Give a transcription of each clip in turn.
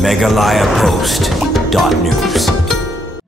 megalayapost.news.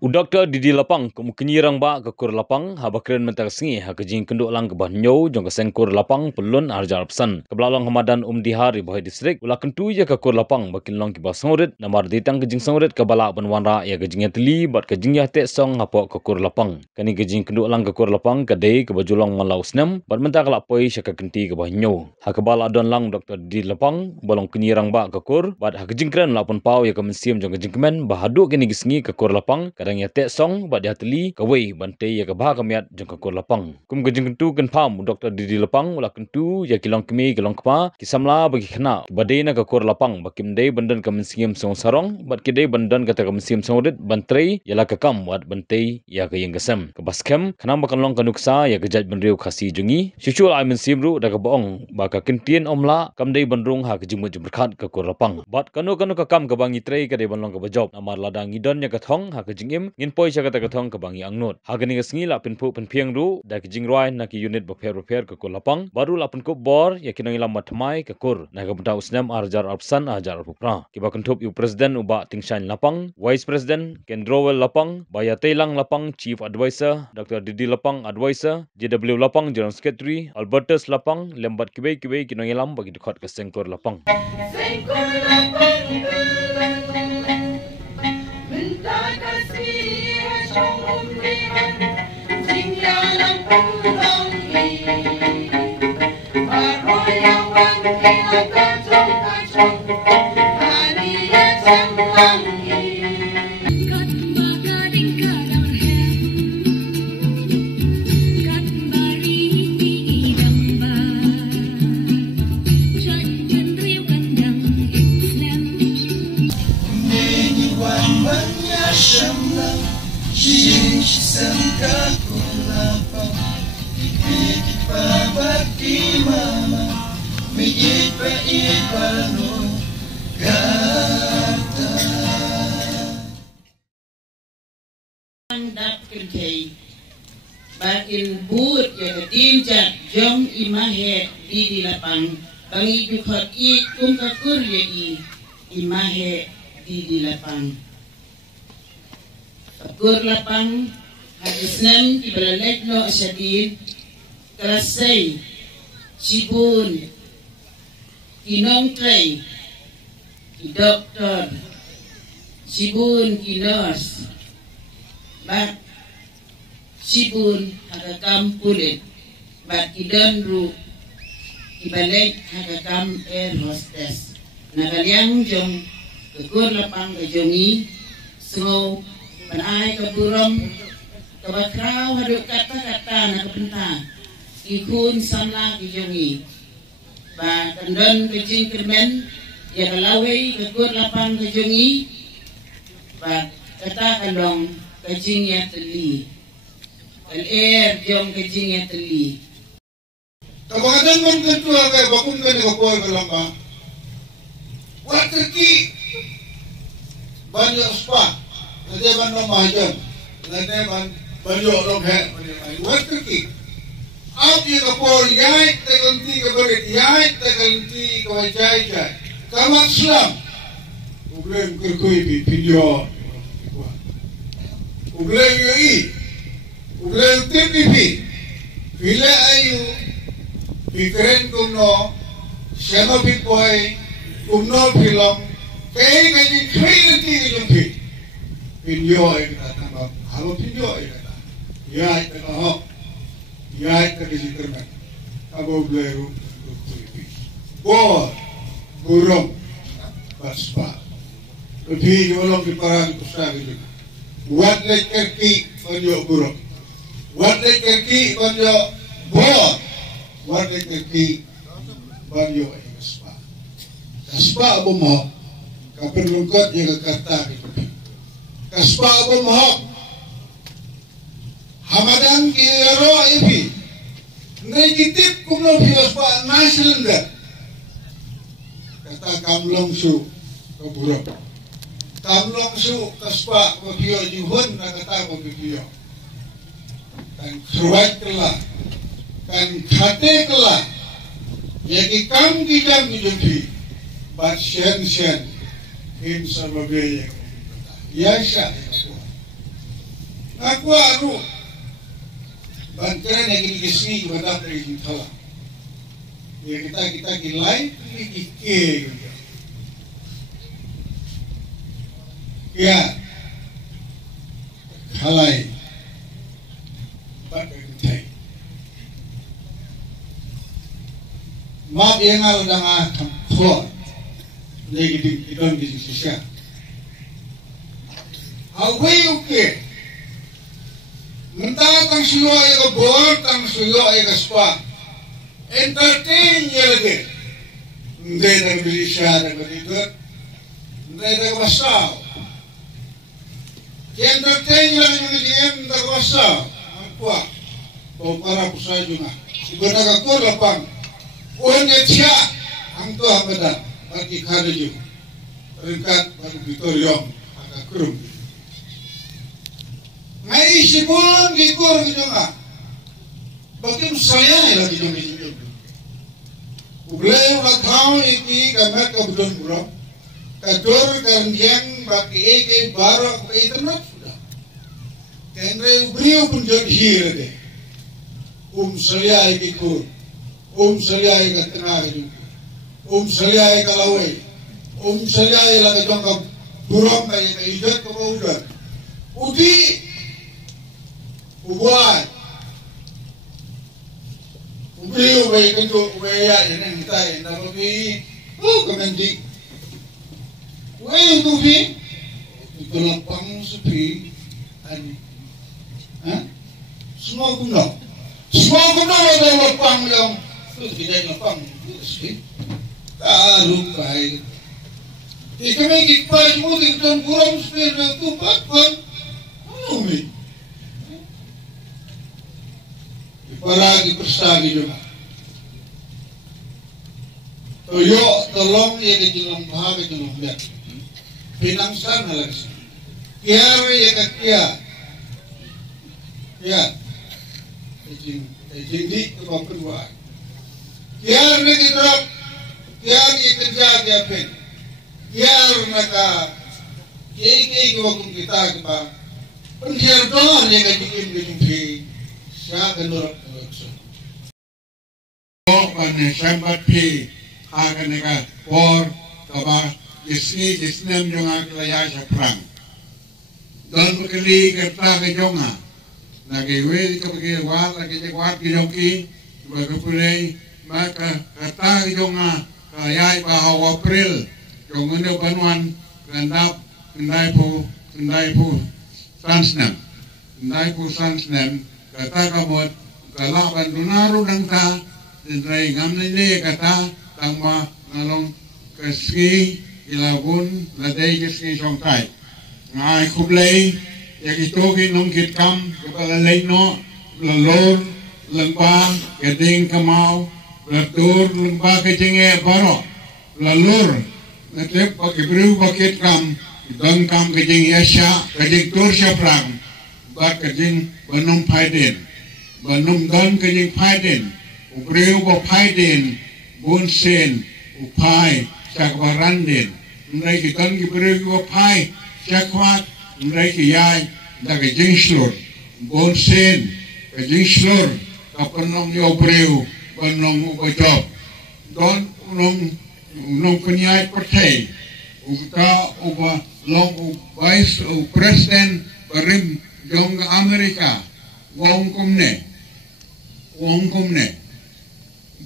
Udakta Didi Lapang kenyirang ba kekur lapang habakren mentar sengi hakajing kenduk lang ke bahnyo jong kesengkur lapang pelun arjar pesan kebelalong hamadan dihari bahai distrik ula kentu ya kekur lapang bakin long ki basongrit namar ditang kejing songrit ke balak benwanra ya kejingnya teli bat kejingnya tek song hapok kekur lapang kani kejing kenduk lang kekur lapang kadai ke bajulong malau senam bat mentar kelak poi syaka kenti ke bahnyo hakabal adon lang Dr. Didi Lapang bolong kenyirang ba kekur bat hakajing kren lapun pau ya kemensiam jong kejing kemen bahaduk kini gisengi kekur lapang ya tek song ba dia teli kawai bantai ya kabah kamiat jong kekur lapang kum kejing kentu kan pam Dr. Didi Lapang ula kentu ya kilong kemi kilong kapa kisamla bagi kena badai na kekur lapang bakim dai bandan kemensiam song sarong bat kidai bandan kata kemensiam songrit bantrai ya la kakam wat bantai ya ke yang gesam ke baskem kenam bakan long kanuksa ya kejat benriu khasi jungi syucul ai mensim ru da ka boong ba ka kentien omla kam dai bandrung ha kejimut berkat kekur lapang bat kanu kakam ke bangi trai ka dai banlong ke bajob namar ladang ngidon ya kathong ha kejing ngin poi syaka takatong ke bangi angnut hagani ngasngi la pinpu penpiang ru da kijing roi na ki unit beper ke kulapang baru la penkup bor ya kinang ilam matmai ke kur na ka benda usnam arjar arpsan ajar arpupra ki ba kentup yu presiden uba tingshan lapang vice president kendrowel lapang baya telang lapang chief advisor Dr. Didi Lapang advisor JW Lapang general secretary Albertus Lapang lembat kibai kinang ilam bagi dekat ke sengkur lapang Bakin but ya ketinjak jong imahe Didi Lapang bangi dukot I kakur ya imahe Didi Lapang kakur lapang hadisnam ibalalek no asyadid kerasay sibun kinong tray ki doktor sibun ki nurse bak sibun hakakam pulit bat kidan ru ibalik hakakam air hostess nagalyang jong kekur lapang kajongi sengaw panay kaburong kabakraw haduk kata-kata na kapenta ikun samla kajongi ba kandon kajing kermen ya kalaway kekur lapang kajongi ba kata kalong kajing ya teli al-air jong kajing yang teli. Kabahadan man kantua kay bakun ka ni kapuay kalamba. Waterki banyo spa. Nade ban no mahajan. Nade ban banyo long he. Waterki. Out ye kapuay yai taganti kabalit yai taganti kawajay jay. Kamak slam. Uglem kerkuy pinyo. Uglem yoi. Ugleng TPP, pila ayu, pikren kumno, siapa pipoy, kumno pilom, kaya kaya nanti kayong pinyo ay kata, halo pinyo ay kata, yay kata yay kata si kerman, kabo bleru, bor, burung, paspa, lebih jolong di parang kusah gitu, buat kaki banyak burung. Wadai kaki banyo bo, wadai kaki banyo ay kaspa. Kaspa abo mo, kapirlungkot yung kata gitu. Kaspa abo mo, hamadan kiyaro ipi. Ngay kitip kumno kaspa na cylinder. Kata kamlong su kaburok. Kamlong su kaspa kapiyo jihun na kata kapiyo. Kan suwat kala, kan khate kala, yaki kam kijam kijampi, bat shen, in sa babaya ko. Yasha aku aru bantara na gigisni wala pa rin tala. Ya kita gilay ikike. Ya halay bagay. Ma yengal danga kampo lagi di don di sisa. Away okay. Mentang tang suyo ay ka board, tang suyo ay ka spa. Entertain niya lagi. Hindi nagbili siya na matidot. Hindi nagbasaw. Entertain lang yung naging nagbasaw. Ang kuwa. O para po sa inyo nga. Iba nagkakulapang. Unyat siya. Ang tuwa pada. Pag-ikado nyo. Ringkat pag-vitoryong. Akakurum. Naisipon gikur gitu nga. Bakit saya lagi yung isipin? Ublay ulathaw iki gamat kabudon bro. Kadur kandiang baki eke baro internet sudah. Kendre ubriu pun jadi hire. Saya iki kur. Saya iki tengah itu. Saya iki kalawai. Saya iki lagi jongkap burung kayak ijat ke udah. Udi ubuat ubriu bayi kento ubaya yang kita yang nabi kemendi itu fi itu lapang sepi ani semua guna ada lapang yang itu tidak lapang sepi taruh baik di kami kita cuma di dalam kurang sepi dan tupat pun umi Paragi persagi juga. Toyo tolong ya ke jelong bahagi jelong biak. Pinang sana lagi. Kiar ya ke kia. Ya. Ejing di ke bawah kedua. Kiar ne ke drop. Kiar ya kerja dia pen. Kiar naka. Kiai ke waktu kita ke bawah. Pendiar doang ya ke jikim ke jumpi. Siya kenurap. Ane sambat pi akan neka por kaba jisnem jonga kelaya sa prang don bekeli kerta ke jonga nage we ko ke wal lagi je wat ki jonki bagupure maka kerta ke jonga kelaya bahwa april jonga ne banwan gandap ndai pu sansnem kata kamot kalaban dunaru dangta Dendrai ngamne ne kata tangma ngalong keski ilabun ladai keski songkai ngai kublai yakitoki nongkit kam kepala laino lalor lembang keding kamau latur lembang kejenge baro lalur natlep pakai beriu paket kam dong kam kejeng yasha kejeng tur syafrang bat kejeng banum paiden banum don kejeng paiden Ubreu bapaiden bunsen upai sakwaranden ndai kitan gibreu bapai sakwat ndai kiyai daga jingslor bunsen ke jingslor kapenong yo breu banong ubajop don unong penyai pertai uta uba long vice president barim jong Amerika wong kumne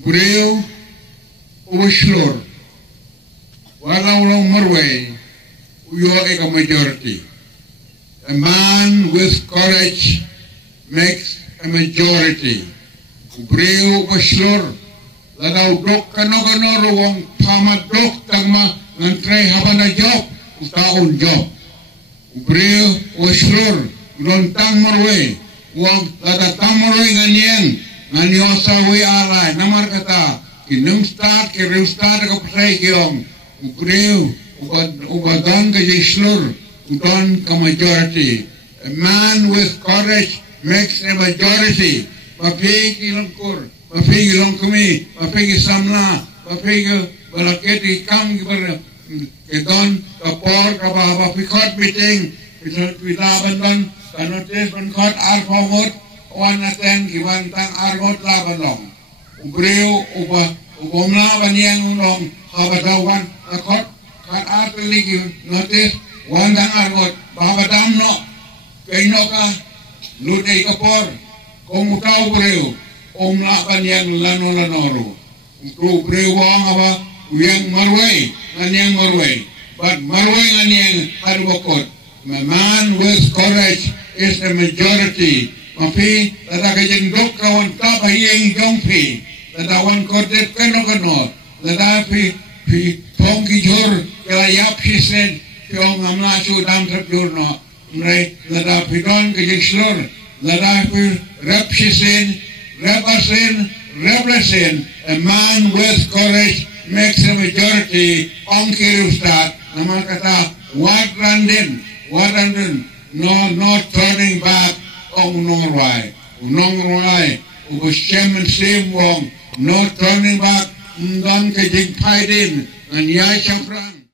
Breu uslor walau long marway you are a majority. A man with courage makes a majority. Breu uslor ladau dok kano ruang pamat dok tangma ngantrai habana job utaun job. Breu uslor lontang marway uang lada tamarway nganyeng Nganyosa we alay namar kata kinung start kireu start ka pasay kiyong ugreu ugadon ka jislur udon ka majority. A man with courage makes a majority. Papigi langkur, papigi langkumi, papigi samla, papigi balaketi kam gibar Kedon kapor kabah pikot meeting kita bandan kanotis bankot arfomot wan aten kiwan tang argot labanong ubreu ubomla banyang unong habadawan akot kan atli notis wan tang argot babadam no kaino ka ludai kapor komutau breu omla banyang lanoru tu breu wang apa yang marwai nganyang marwai but marwai nganyang harbokot. A man with courage is the majority. Mapi, that I can look on top of yang jongpi, that I want cordet kano, that I be tongi jur, kalayap she said, Pyong Amnasu dam trapurno, right, that I be don kajik that I be rep she said, represent a man with courage makes a majority. Onkirustat, namakata, what randin. No turning back on Norway. Norway, was Shem same wrong. No turning back, Don Kajing Paidin, and Yashafran.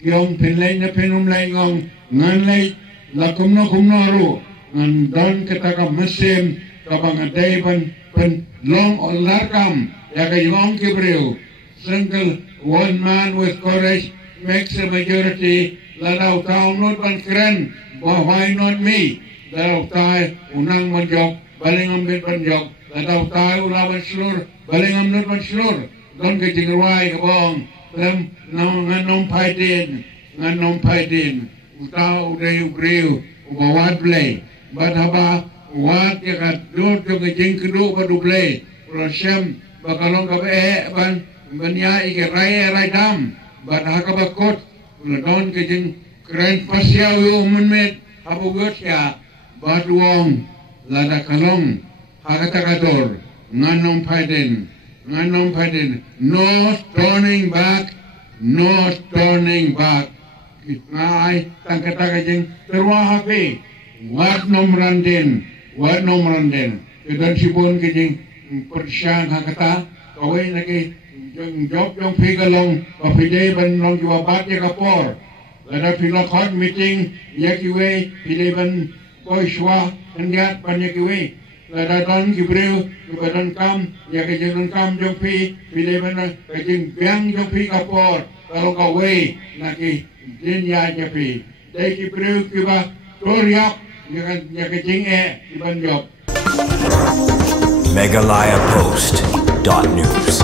Young Pinlay na Pinumlayong, Nanlay, Lakumno Kumnoru, and Don Kataka Muslim, Kabangadaban, Pen Long or Larkam, Yakayong Kibril. Single one man with courage makes a majority. Ladau tahu not ban keren, why not me? Ladau tahu unang manjok, balingam bit banjok. Ladau tahu lawan selur, balingam not ban selur. Don kejing ruai kebong, lem nganom paidin, utau udayu breu, ubawat blay. Bat haba wat yakat dut jo kejing kedu badu blay. Prasem bakalong kabe ban banya ike rai dam, bat hakabakot. Don kejing keren pasya umenmet abu gotya batuong lada kalong hakatakator nganom paiden no turning back ngai tangkata kejing terwa hape wat nom randen dan sibon kejing persyang hakata kawai lagi job jong pigalong papidai ban long juabat ya kapor lada pilokot meeting yakiwe pileban koiswa hendak ban yakiwe lada don kibreu kibadan kam yakajeng kam jong pi pileban kajing biang jong pi kapor kalau kawe naki din ya japi dai kibreu kiba toriap yakajeng kiban job MegalayaPost.news